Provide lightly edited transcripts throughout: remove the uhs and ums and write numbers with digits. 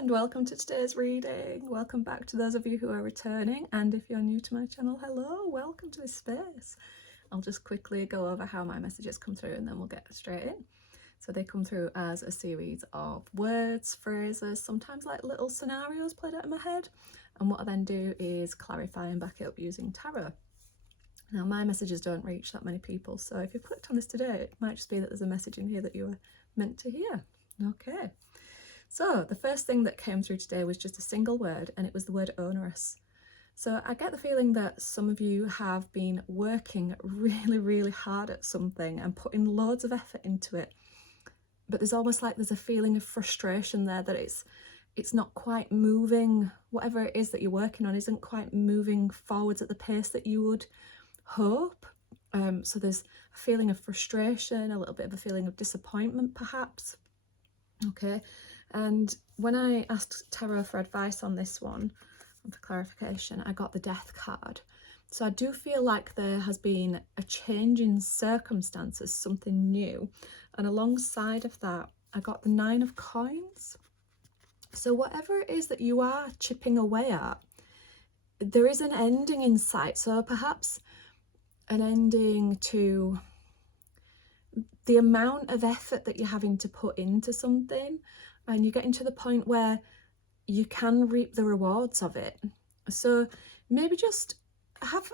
and welcome to today's reading. Welcome back to those of you who are returning, and if you're new to my channel, hello, welcome to this space. I'll just quickly go over how my messages come through and then we'll get straight in. So they come through as a series of words, phrases, sometimes like little scenarios played out in my head, and what I then do is clarify and back it up using tarot. Now my messages don't reach that many people, so if you've clicked on this today, it might just be that there's a message in here that you were meant to hear. Okay. So the first thing that came through today was just a single word, and it was the word onerous. So I get the feeling that some of you have been working really hard at something and putting loads of effort into it, but there's almost like there's a feeling of frustration there that it's not quite moving. Whatever it is that you're working on isn't quite moving forwards at the pace that you would hope. So there's a feeling of frustration, a little bit of a feeling of disappointment perhaps. Okay. And when I asked Tarot for advice on this one, and for clarification, I got the Death card. So I do feel like there has been a change in circumstances, something new. And alongside of that, I got the 9 of Coins. So whatever it is that you are chipping away at, there is an ending in sight. So perhaps an ending to the amount of effort that you're having to put into something, and you're getting to the point where you can reap the rewards of it. So maybe just have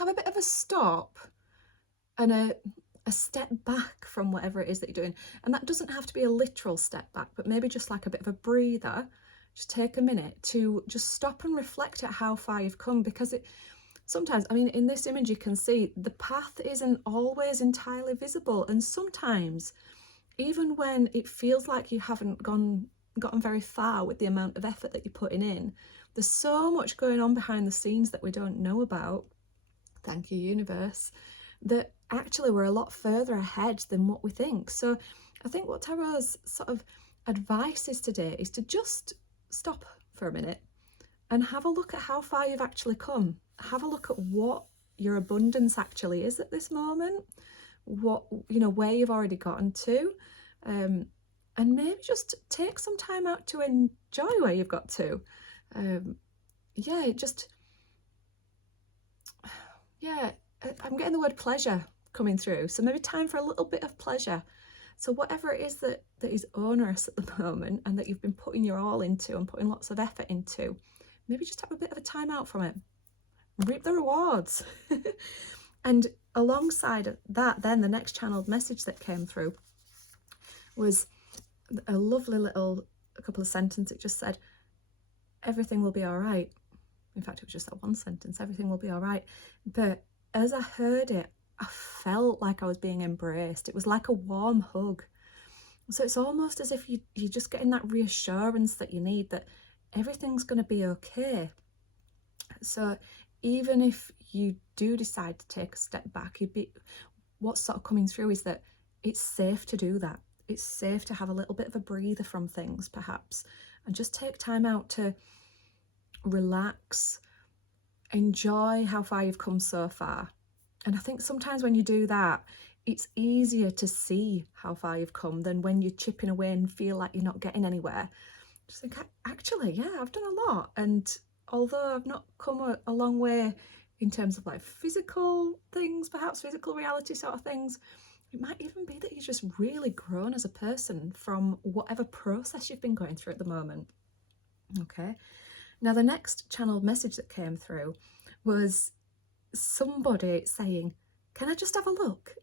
a bit of a stop and a step back from whatever it is that you're doing. And that doesn't have to be a literal step back, but maybe just like a bit of a breather. Just take a minute to just stop and reflect at how far you've come, because sometimes, I mean, in this image you can see the path isn't always entirely visible, and sometimes even when it feels like you haven't gotten very far with the amount of effort that you're putting in, there's so much going on behind the scenes that we don't know about, thank you universe, that actually we're a lot further ahead than what we think. So I think what Tarot's sort of advice is today is to just stop for a minute and have a look at how far you've actually come. Have a look at what your abundance actually is at this moment, what, you know, where you've already gotten to, and maybe just take some time out to enjoy where you've got to. Yeah, I'm getting the word pleasure coming through, so maybe time for a little bit of pleasure. So whatever it is that is onerous at the moment and that you've been putting your all into and putting lots of effort into, maybe just have a bit of a time out from it, reap the rewards. And alongside that, then the next channeled message that came through was a lovely little couple of sentences. It just said, everything will be all right. In fact, it was just that one sentence, everything will be all right. But as I heard it, I felt like I was being embraced. It was like a warm hug. So it's almost as if you're just getting that reassurance that you need, that everything's going to be okay. So even if you do decide to take a step back, what's sort of coming through is that it's safe to do that. It's safe to have a little bit of a breather from things perhaps, and just take time out to relax, enjoy how far you've come so far. And I think sometimes when you do that, it's easier to see how far you've come than when you're chipping away and feel like you're not getting anywhere. Just think, actually, yeah, I've done a lot. And although I've not come a long way in terms of like physical things, perhaps physical reality sort of things, it might even be that you've just really grown as a person from whatever process you've been going through at the moment. Okay. Now the next channeled message that came through was somebody saying, can I just have a look?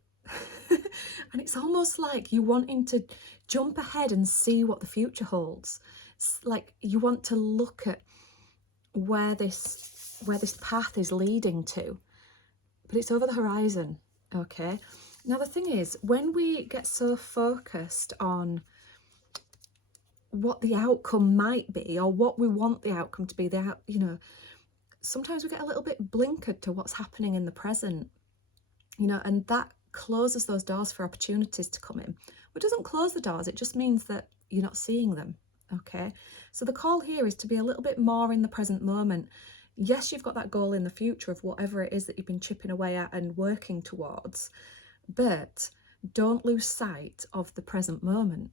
And it's almost like you wanting to jump ahead and see what the future holds. It's like you want to look at where this path is leading to, but it's over the horizon. Okay. Now the thing is, when we get so focused on what the outcome might be or what we want the outcome to be, you know, sometimes we get a little bit blinkered to what's happening in the present, you know, and that closes those doors for opportunities to come in. It doesn't close the doors, it just means that you're not seeing them. Okay, so the call here is to be a little bit more in the present moment. Yes, you've got that goal in the future of whatever it is that you've been chipping away at and working towards, but don't lose sight of the present moment.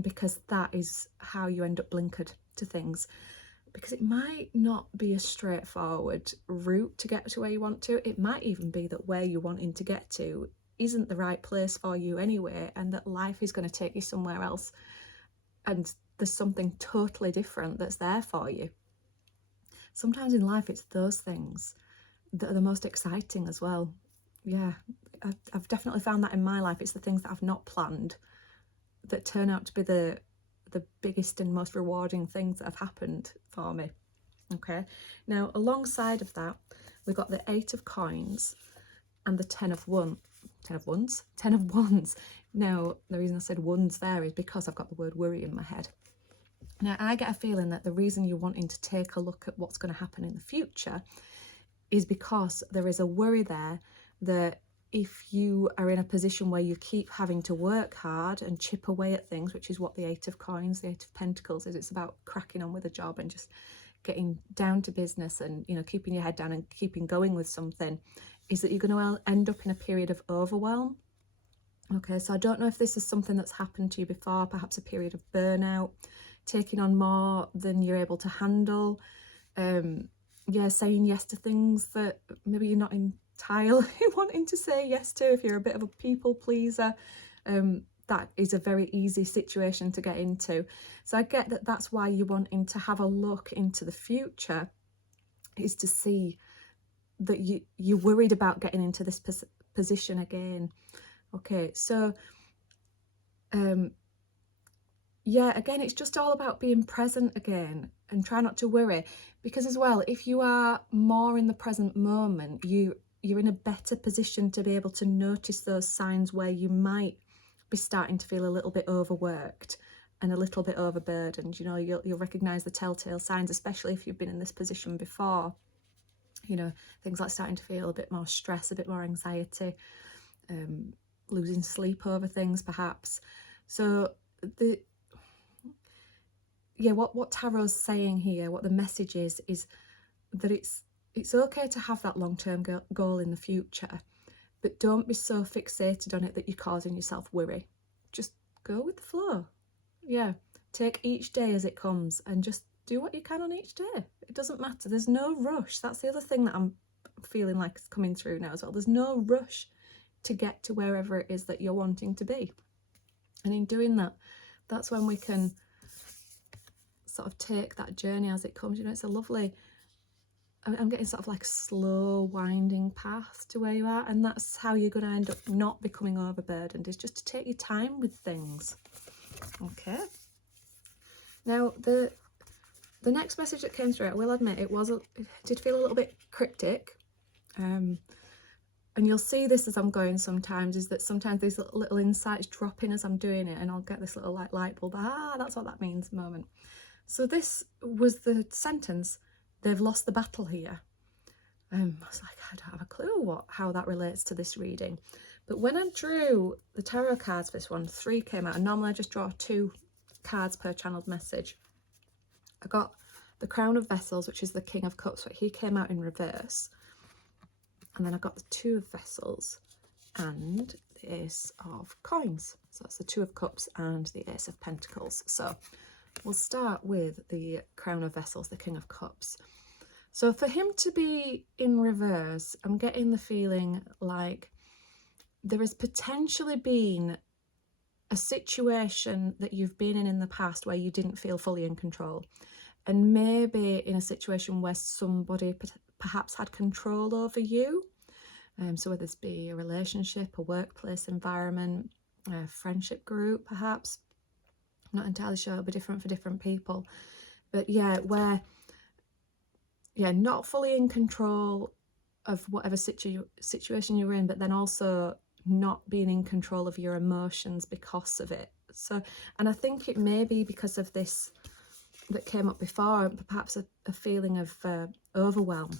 because that is how you end up blinkered to things. Because it might not be a straightforward route to get to where you want to. It might even be that where you're wanting to get to isn't the right place for you anyway, and that life is going to take you somewhere else, and there's something totally different that's there for you. Sometimes in life it's those things that are the most exciting as well. Yeah, I've definitely found that in my life. It's the things that I've not planned that turn out to be the biggest and most rewarding things that have happened for me. Okay, now alongside of that, we've got the 8 of coins and the 10 of wands. Now, the reason I said wands there is because I've got the word worry in my head. Now, I get a feeling that the reason you're wanting to take a look at what's going to happen in the future is because there is a worry there that if you are in a position where you keep having to work hard and chip away at things, which is what the 8 of coins, the 8 of pentacles is, it's about cracking on with a job and just getting down to business and, you know, keeping your head down and keeping going with something, is that you're going to end up in a period of overwhelm. Okay, so I don't know if this is something that's happened to you before, perhaps a period of burnout, taking on more than you're able to handle, saying yes to things that maybe you're not entirely wanting to say yes to. If you're a bit of a people pleaser, that is a very easy situation to get into. So I get that that's why you're wanting to have a look into the future, is to see that you're worried about getting into this position again. Okay, so again, it's just all about being present again and try not to worry, because as well, if you are more in the present moment, you're in a better position to be able to notice those signs where you might be starting to feel a little bit overworked and a little bit overburdened. You know, you'll recognize the telltale signs, especially if you've been in this position before. You know, things like starting to feel a bit more stress, a bit more anxiety, losing sleep over things perhaps. So what Tarot's saying here, what the message is that it's okay to have that long-term goal in the future, but don't be so fixated on it that you're causing yourself worry. Just go with the flow. Yeah, take each day as it comes and just do what you can on each day. It doesn't matter. There's no rush. That's the other thing that I'm feeling like is coming through now as well. There's no rush to get to wherever it is that you're wanting to be. And in doing that, that's when we can sort of take that journey as it comes. You know, it's a lovely, I'm getting sort of like slow winding path to where you are, and that's how you're going to end up not becoming overburdened, is just to take your time with things. Okay, now the next message that came through, I will admit it did feel a little bit cryptic, and you'll see this as I'm going sometimes, is that sometimes these little insights drop in as I'm doing it, and I'll get this little like light bulb, that's what that means moment. So this was the sentence, they've lost the battle here. I was like, I don't have a clue how that relates to this reading. But when I drew the tarot cards for this one, 3 came out, and normally I just draw 2 cards per channeled message. I got the Crown of Vessels, which is the King of Cups, but he came out in reverse. And then I got the 2 of Vessels and the Ace of Coins. So that's the 2 of Cups and the Ace of Pentacles. So we'll start with the Crown of Vessels, the King of Cups. So for him to be in reverse, I'm getting the feeling like there has potentially been a situation that you've been in the past where you didn't feel fully in control. And maybe in a situation where somebody perhaps had control over you. So whether this be a relationship, a workplace environment, a friendship group perhaps. I'm not entirely sure, it'll be different for different people. But yeah, where not fully in control of whatever situation you're in, but then also not being in control of your emotions because of it. So, and I think it may be because of this that came up before, perhaps a feeling of overwhelm.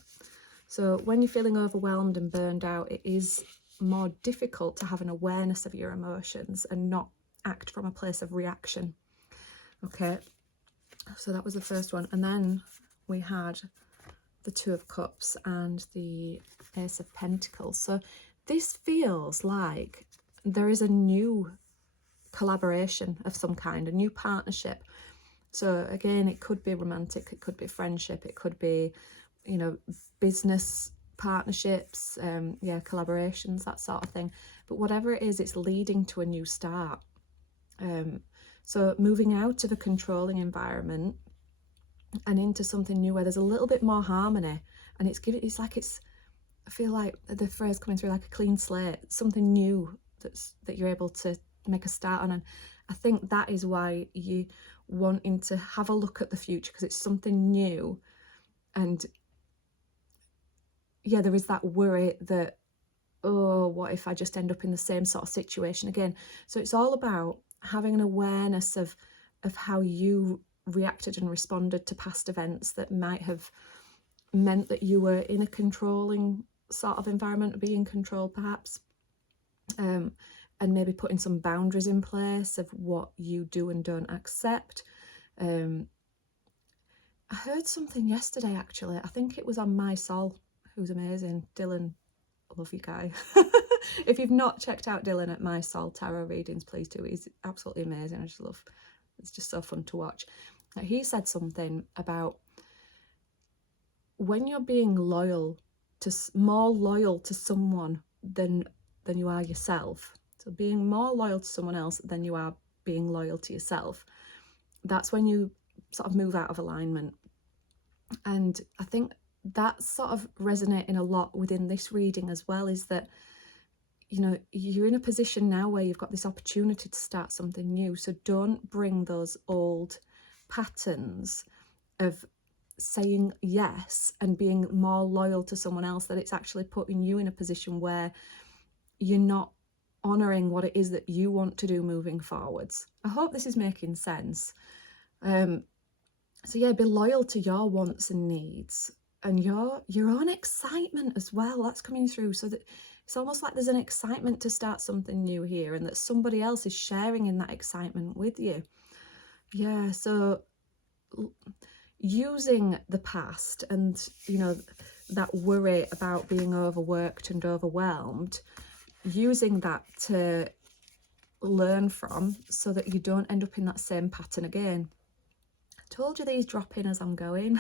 So when you're feeling overwhelmed and burned out, it is more difficult to have an awareness of your emotions and not act from a place of reaction. Okay, so that was the first one. And then we had the 2 of Cups and the Ace of Pentacles. So this feels like there is a new collaboration of some kind, a new partnership. So again, it could be romantic, it could be friendship, it could be, you know, business partnerships, yeah, collaborations, that sort of thing. But whatever it is, it's leading to a new start. So moving out of a controlling environment and into something new where there's a little bit more harmony, and it's like I feel like the phrase coming through like a clean slate, something new that you're able to make a start on. And I think that is why you wanting to have a look at the future, because it's something new. And yeah, there is that worry that, oh, what if I just end up in the same sort of situation again? So it's all about having an awareness of how you reacted and responded to past events that might have meant that you were in a controlling sort of environment, being controlled perhaps, and maybe putting some boundaries in place of what you do and don't accept. I heard something yesterday, actually. I think it was on My Soul, who's amazing. Dylan, love you guy. If you've not checked out Dylan at My Soul Tarot readings, please do. He's absolutely amazing. I just love, it's just so fun to watch. He said something about when you're being more loyal to someone than you are yourself. So being more loyal to someone else than you are being loyal to yourself, that's when you sort of move out of alignment. And I think that's sort of resonating a lot within this reading as well, is that, you know, you're in a position now where you've got this opportunity to start something new. So don't bring those old patterns of saying yes and being more loyal to someone else, that it's actually putting you in a position where you're not honouring what it is that you want to do moving forwards. I hope this is making sense. So yeah, be loyal to your wants and needs and your own excitement as well. That's coming through, so that it's almost like there's an excitement to start something new here, and that somebody else is sharing in that excitement with you. Yeah, so using the past and, you know, that worry about being overworked and overwhelmed, using that to learn from so that you don't end up in that same pattern again. I told you these drop in as I'm going.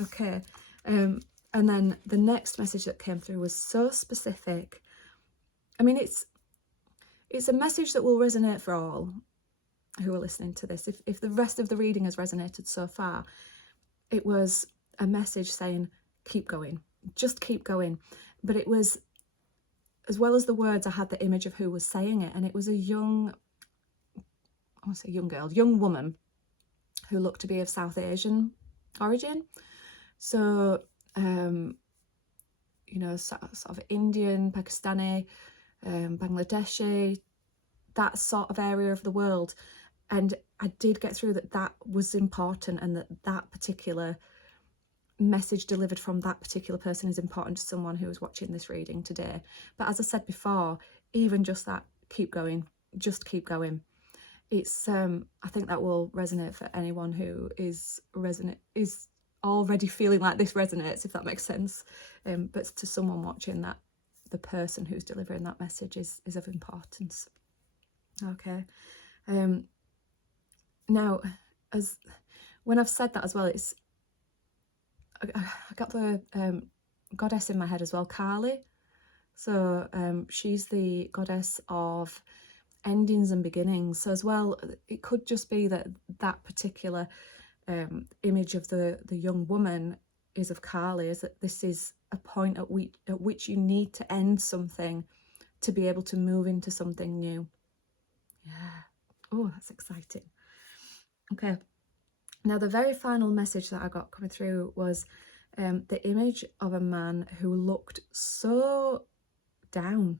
Okay, and then the next message that came through was so specific. I mean, it's a message that will resonate for all who are listening to this. If the rest of the reading has resonated so far, it was a message saying, keep going, just keep going. But it was, as well as the words, I had the image of who was saying it, and it was a young woman who looked to be of South Asian origin. So, you know, sort of Indian, Pakistani, Bangladeshi, that sort of area of the world. And I did get through that was important, and that particular message delivered from that particular person is important to someone who is watching this reading today. But as I said before, even just that, keep going, just keep going. It's I think that will resonate for anyone who is already feeling like this resonates, if that makes sense. But to someone watching, that the person who's delivering that message is of importance. Okay. Now, as when I've said that as well, it's I got the goddess in my head as well, Kali. So she's the goddess of endings and beginnings. So as well, it could just be that particular image of the young woman is of Kali, is that this is a point at which you need to end something to be able to move into something new. Yeah. Oh, that's exciting. Okay. Now, the very final message that I got coming through was the image of a man who looked so down,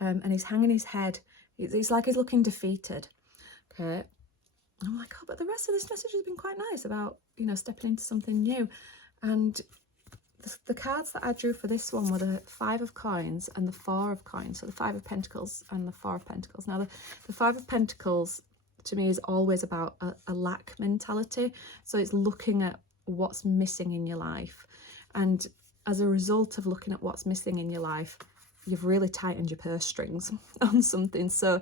and he's hanging his head. It's like he's looking defeated. Okay. I'm like, oh, but the rest of this message has been quite nice about, you know, stepping into something new. And the cards that I drew for this one were the 5 of Coins and the 4 of Coins. So the 5 of Pentacles and the 4 of Pentacles. Now, the 5 of Pentacles to me is always about a lack mentality. So it's looking at what's missing in your life. And as a result of looking at what's missing in your life, you've really tightened your purse strings on something. So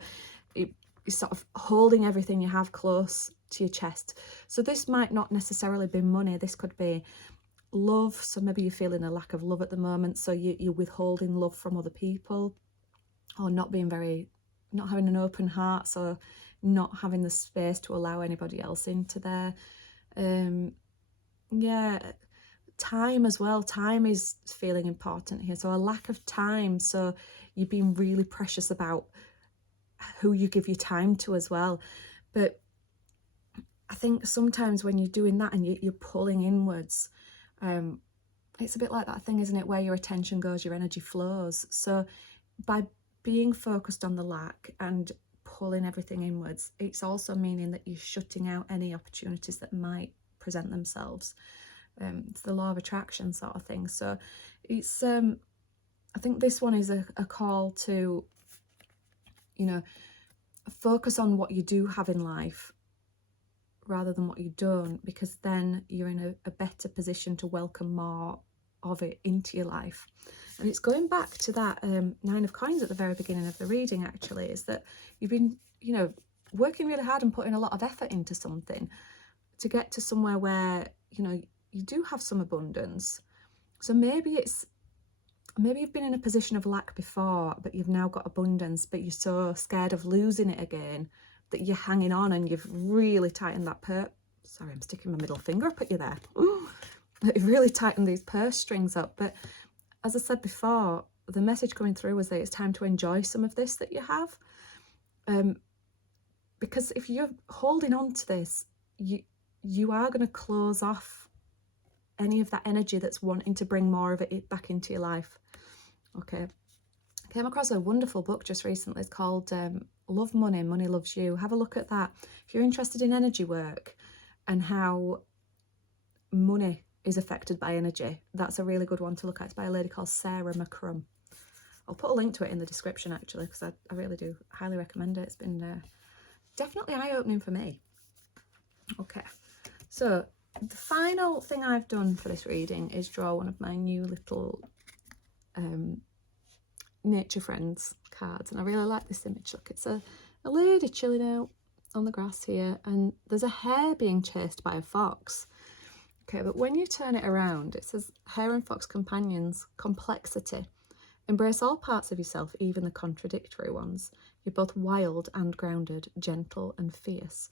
you're sort of holding everything you have close to your chest. So this might not necessarily be money. This could be love. So maybe you're feeling a lack of love at the moment. So you're withholding love from other people, or not having an open heart. So not having the space to allow anybody else into there. Yeah, time as well. Time is feeling important here. So a lack of time. So you're being really precious about who you give your time to as well. But I think sometimes when you're doing that and you're pulling inwards, it's a bit like that thing, isn't it, where your attention goes, your energy flows. So by being focused on the lack and pulling everything inwards, it's also meaning that you're shutting out any opportunities that might present themselves. It's the law of attraction sort of thing. So it's I think this one is a call to, you know, focus on what you do have in life rather than what you don't, because then you're in a better position to welcome more of it into your life. And it's going back to that 9 of coins at the very beginning of the reading, actually, is that you've been, you know, working really hard and putting a lot of effort into something to get to somewhere where, you know, you do have some abundance. So maybe you've been in a position of lack before, but you've now got abundance, but you're so scared of losing it again that you're hanging on, and you've really tightened that sorry, I'm sticking my middle finger up at you there. Ooh, you've really tightened these purse strings up. But as I said before, the message coming through was that it's time to enjoy some of this that you have. Because if you're holding on to this, you are going to close off any of that energy that's wanting to bring more of it back into your life. Okay. I came across a wonderful book just recently. It's called Love Money, Money Loves You. Have a look at that. If you're interested in energy work and how money is affected by energy, that's a really good one to look at. It's by a lady called Sarah McCrum. I'll put a link to it in the description, actually, because I really do highly recommend it. It's been definitely eye-opening for me. Okay, so the final thing I've done for this reading is draw one of my new little nature friends cards, and I really like this image. Look, it's a lady chilling out on the grass here, and there's a hare being chased by a fox. Okay, but when you turn it around, it says, Hare and Fox Companions, Complexity. Embrace all parts of yourself, even the contradictory ones. You're both wild and grounded, gentle and fierce.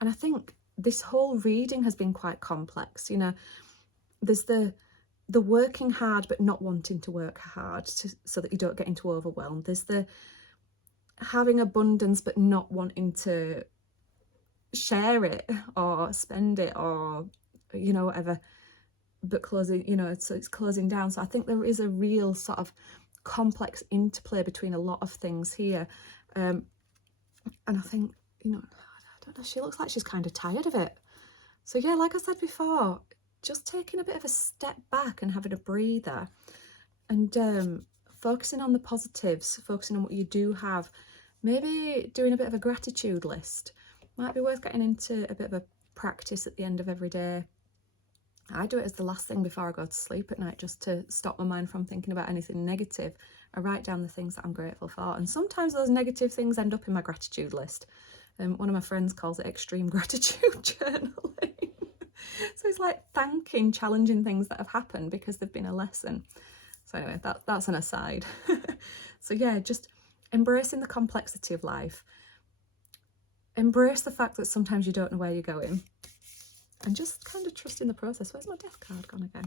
And I think this whole reading has been quite complex. You know, there's the working hard but not wanting to work hard so that you don't get into overwhelm. There's the having abundance but not wanting to share it or spend it or, you know, whatever, but closing, you know, so it's closing down. So I think there is a real sort of complex interplay between a lot of things here. And I think, you know, I don't know, she looks like she's kind of tired of it. So yeah, like I said before, just taking a bit of a step back and having a breather and focusing on the positives, focusing on what you do have, maybe doing a bit of a gratitude list. Might be worth getting into a bit of a practice at the end of every day. I do it as the last thing before I go to sleep at night, just to stop my mind from thinking about anything negative. I write down the things that I'm grateful for, and sometimes those negative things end up in my gratitude list. One of my friends calls it extreme gratitude journaling. So it's like thanking challenging things that have happened because they've been a lesson. So anyway, that's an aside. So yeah, just embracing the complexity of life. Embrace the fact that sometimes you don't know where you're going. And just kind of trusting the process. Where's my death card gone again?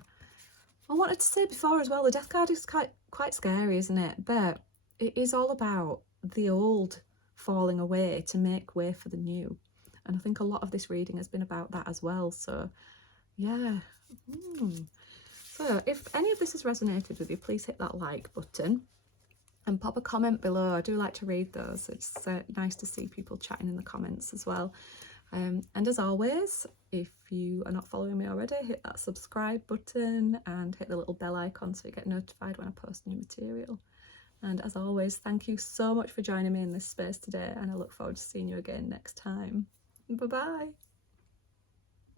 I wanted to say before as well, the death card is quite scary, isn't it? But it is all about the old falling away to make way for the new. And I think a lot of this reading has been about that as well. So yeah. So if any of this has resonated with you, please hit that like button and pop a comment below. I do like to read those. It's nice to see people chatting in the comments as well. And as always, if you are not following me already, hit that subscribe button and hit the little bell icon so you get notified when I post new material. And as always, thank you so much for joining me in this space today, and I look forward to seeing you again next time. Bye bye.